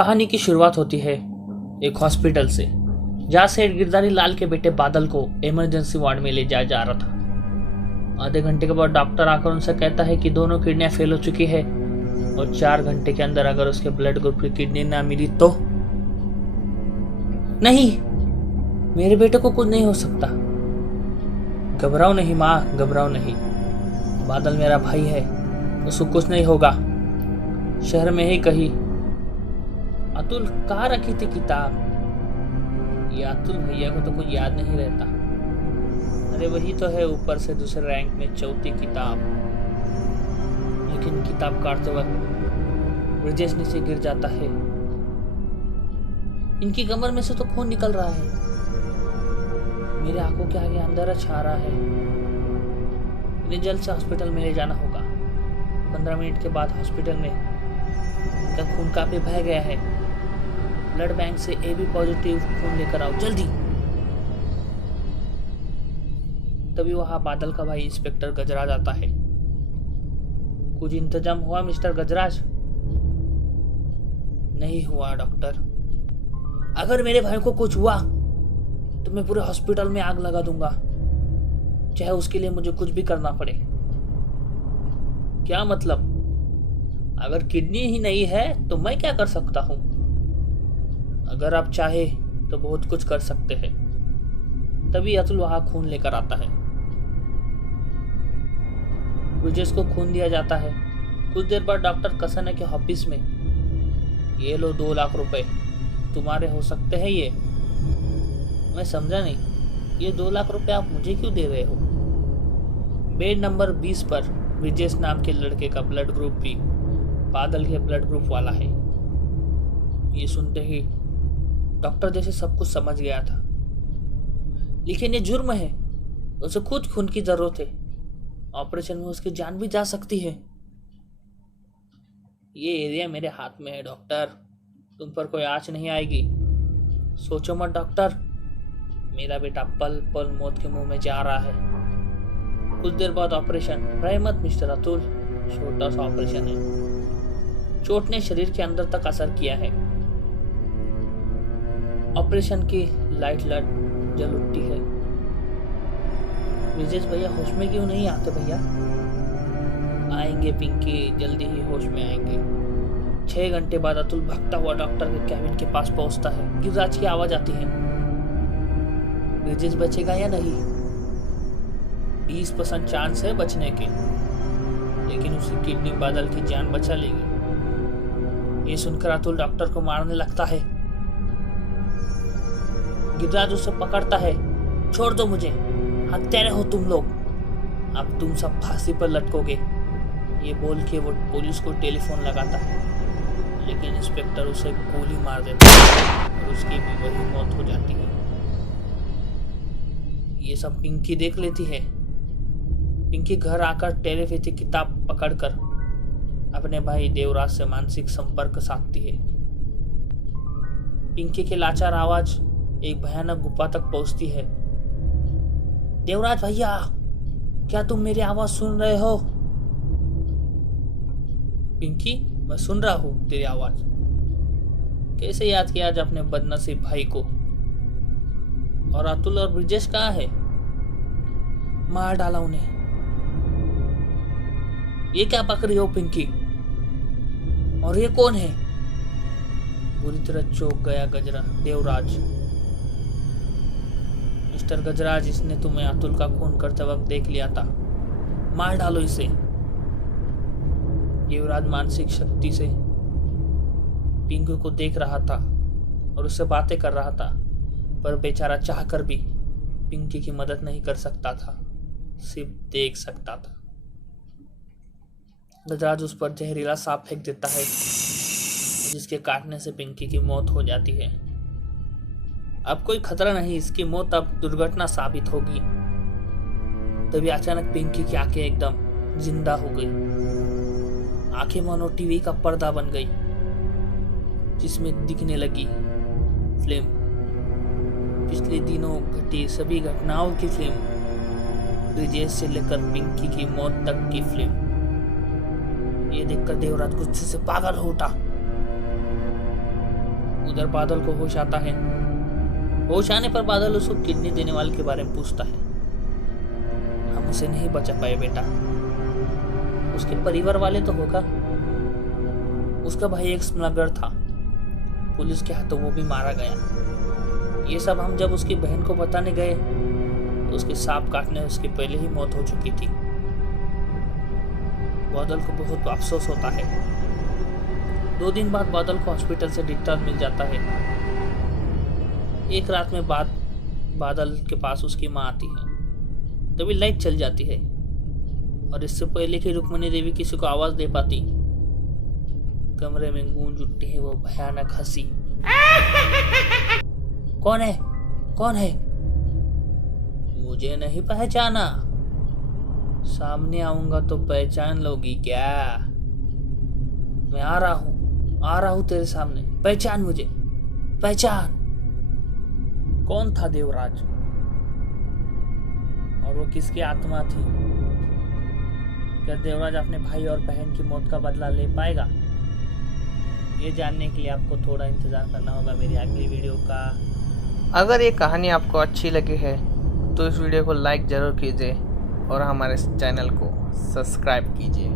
कहानी की शुरुआत होती है एक हॉस्पिटल से, जहाँ से गिरधारी लाल के बेटे बादल को इमरजेंसी वार्ड में ले जाया जा रहा था। आधे घंटे के बाद डॉक्टर आकर उनसे कहता है कि दोनों किडनियां फेल हो चुकी है और 4 घंटे के अंदर अगर उसके ब्लड ग्रुप की किडनी ना मिली तो नहीं, मेरे बेटे को कुछ नहीं हो सकता। घबराओ नहीं माँ, घबराओ नहीं, बादल मेरा भाई है, उसको कुछ नहीं होगा। शहर में ही कहीं। अतुल कहाँ रखी थी किताब? ये अतुल भैया को तो कुछ याद नहीं रहता। अरे वही तो है, ऊपर से दूसरे रैंक में 4थी किताब। लेकिन किताब काटते वक्त ब्रिजेश नीचे गिर जाता है। इनकी कमर में से तो खून निकल रहा है। मेरे आंखों के आगे अंधेरा छा रहा है। इन्हें जल्द से हॉस्पिटल में ले जाना होगा। 15 मिनट के बाद हॉस्पिटल में इनका खून काफी बह गया है। ब्लड बैंक से AB पॉजिटिव खून लेकर आओ जल्दी। तभी वहां बादल का भाई इंस्पेक्टर गजराज आता है। कुछ इंतजाम हुआ मिस्टर गजराज? नहीं हुआ डॉक्टर। अगर मेरे भाई को कुछ हुआ तो मैं पूरे हॉस्पिटल में आग लगा दूंगा, चाहे उसके लिए मुझे कुछ भी करना पड़े। क्या मतलब? अगर किडनी ही नहीं है तो मैं क्या कर सकता हूं? अगर आप चाहे तो बहुत कुछ कर सकते हैं। तभी अतुल वहां खून लेकर आता है। ब्रिजेश को खून दिया जाता है। कुछ देर बाद डॉक्टर कसने के ऑफिस में, ये लो 2 लाख रुपए, तुम्हारे हो सकते हैं ये। मैं समझा नहीं, ये 2 लाख रुपए आप मुझे क्यों दे रहे हो? बेड नंबर 20 पर ब्रिजेश नाम के लड़के का ब्लड ग्रुप भी बादल के ब्लड ग्रुप वाला है। ये सुनते ही डॉक्टर जैसे सब कुछ समझ गया था। लेकिन ये जुर्म है, उसे खुद खून की जरूरत है। ऑपरेशन में उसकी जान भी जा सकती है। ये एरिया मेरे हाथ में है डॉक्टर, तुम पर कोई आँच नहीं आएगी। सोचो मत डॉक्टर, मेरा बेटा पल पल मौत के मुंह में जा रहा है। कुछ देर बाद ऑपरेशन। डरे मत मिस्टर अतुल, छोटा सा ऑपरेशन है। चोट ने शरीर के अंदर तक असर किया है। ऑपरेशन की लाइट जल उठती है। ब्रिजेश भैया होश में क्यों नहीं आते? भैया आएंगे पिंकी, जल्दी ही होश में आएंगे। 6 घंटे बाद अतुल भागता हुआ डॉक्टर के कैबिन के पास पहुंचता है। गिरिराज की आवाज आती है। ब्रिजेश बचेगा या नहीं? 20% चांस है बचने के, लेकिन उसकी किडनी बादल की जान बचा लेगी। ये सुनकर अतुल डॉक्टर को मारने लगता है। गिरिराज उसे पकड़ता है। छोड़ दो मुझे, हत्यारे हो तुम लोग, अब तुम सब फांसी पर लटकोगे। ये बोल के वो पुलिस को टेलीफोन लगाता है, लेकिन इंस्पेक्टर उसे गोली मार देता है और उसकी भी वही मौत हो जाती है। ये सब पिंकी देख लेती है। पिंकी घर आकर टेलीपैथी किताब पकड़कर अपने भाई देवराज से मानसिक संपर्क साधती है। पिंकी की लाचार आवाज एक भयानक गुफा तक पहुंचती है। देवराज भैया, क्या तुम मेरी आवाज सुन रहे हो? पिंकी, मैं सुन रहा हूं तेरी आवाज। कैसे याद किया आज अपने बदनसीब भाई को? और अतुल और ब्रिजेश कहाँ है? मार डाला उन्हें। ये क्या पक रही हो पिंकी? और ये कौन है? बुरी तरह चौंक गया देवराज। मिस्टर गजराज, इसने तुम्हें अतुल का खून करते वक्त देख लिया था, मार डालो इसे। देवराज मानसिक शक्ति से पिंकी को देख रहा था और उससे बातें कर रहा था, पर बेचारा चाहकर भी पिंकी की मदद नहीं कर सकता था, सिर्फ देख सकता था। गजराज उस पर जहरीला सांप फेंक देता है, जिसके काटने से पिंकी की मौत हो जाती है। अब कोई खतरा नहीं, इसकी मौत अब दुर्घटना साबित होगी। तभी अचानक पिंकी की आंखें एकदम जिंदा हो गई। आंखें मानो टीवी का पर्दा बन गई, जिसमें दिखने लगी फिल्म, पिछले दिनों घटी सभी घटनाओं की फिल्म, ब्रिजेश से लेकर पिंकी की मौत तक की फिल्म। ये देखकर देवराज गुस्से से पागल हो उठा। उधर बादल को होश आता है। होश आने पर बादल उसको किडनी देने वाले के बारे में पूछता है। हम उसे नहीं बचा पाए बेटा। उसके परिवार वाले तो होगा। उसका भाई एक स्मगलर था, पुलिस के हाथों वो भी मारा गया। ये सब हम जब उसकी बहन को बताने गए तो उसके सांप काटने उसकी पहले ही मौत हो चुकी थी। बादल को बहुत अफसोस होता है। 2 दिन बाद बादल को हॉस्पिटल से डिस्चार्ज मिल जाता है। एक रात में बादल के पास उसकी माँ आती है, तभी लाइट चल जाती है और इससे पहले कि रुक्मिणी देवी किसी को आवाज दे पाती, कमरे में गूंज उठती है वो भयानक हंसी। कौन है? कौन है? मुझे नहीं पहचाना? सामने आऊंगा तो पहचान लोगी क्या? मैं आ रहा हूं तेरे सामने। पहचान मुझे, पहचान। कौन था देवराज और वो किसकी आत्मा थी? क्या देवराज अपने भाई और बहन की मौत का बदला ले पाएगा? ये जानने के लिए आपको थोड़ा इंतजार करना होगा मेरी अगली वीडियो का। अगर ये कहानी आपको अच्छी लगी है तो इस वीडियो को लाइक ज़रूर कीजिए और हमारे चैनल को सब्सक्राइब कीजिए।